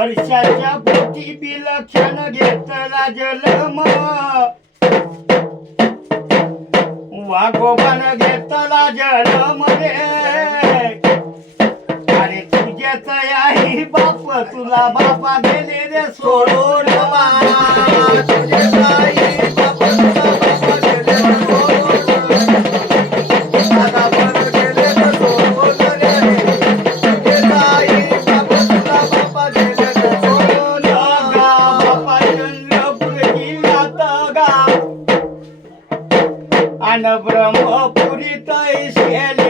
वर्षाच्या पोटी बिलक्षण घेतला जलम वाघोबान घेतला जलम रे. अरे तुझ्याच आई बाप तुला बापा गेले रे सोडून बापा জ্ঞান ব্রহ্মপুরী তাই শেলে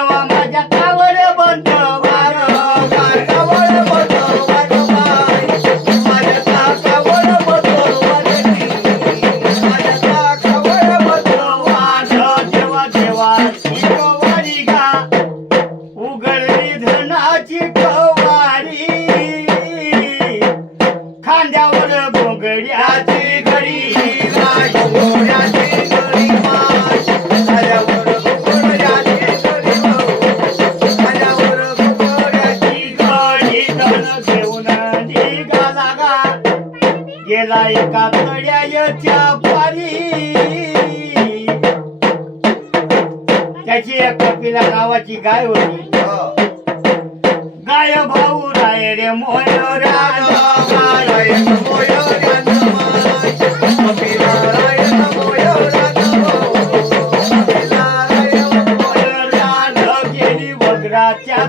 தேவா गेला एका तड्याच्या पारी. त्याची एक कपिला नावाची गाय होती. गाय भाऊ राय रे मोय गेली वगराच्या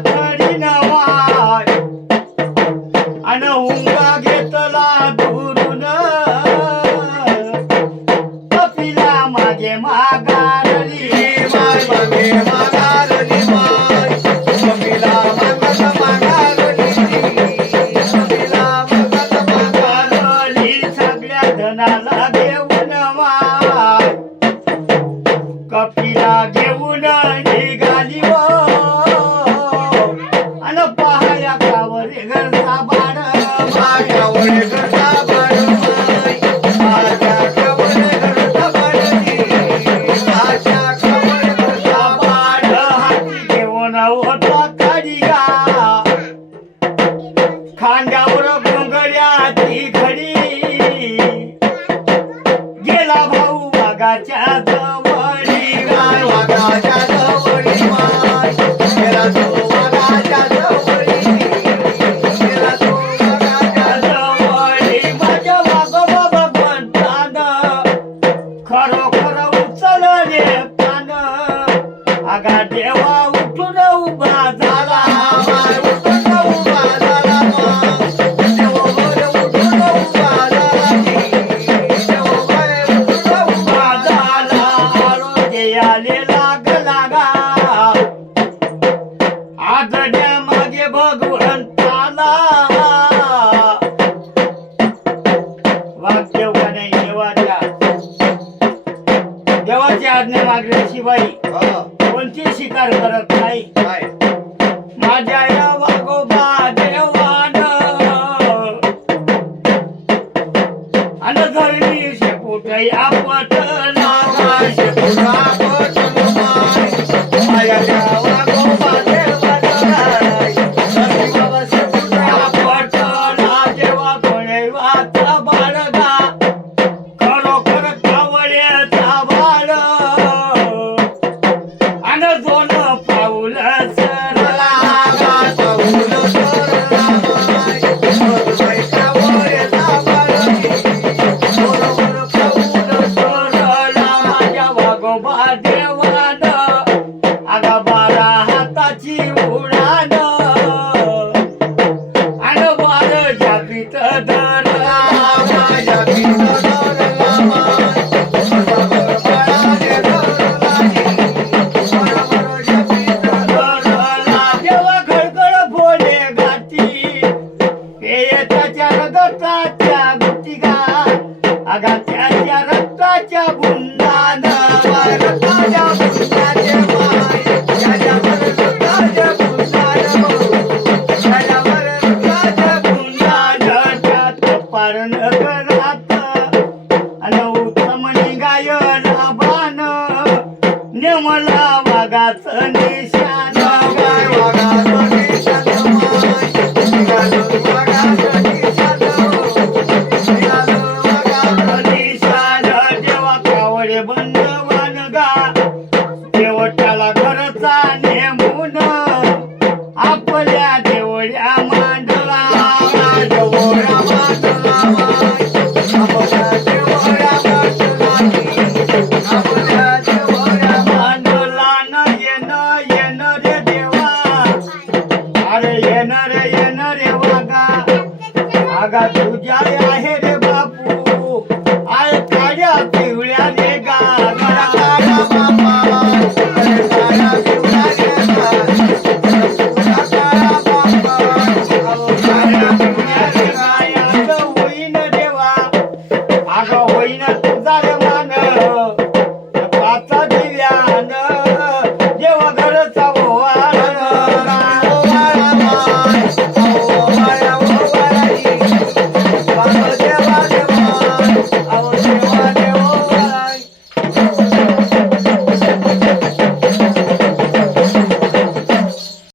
हाती घेऊन होता काढिया खांद्यावर गोंगड्याची घडी. गेला भाऊ वाघाच्या आजड्या मागे भगवंताला वाक्य नाही देवाच्या. देवाची आज्ञा मागल्याशिवाय व कोणती शिकार करत नाही. माझ्या உழாத जगा तुझ्या आहे.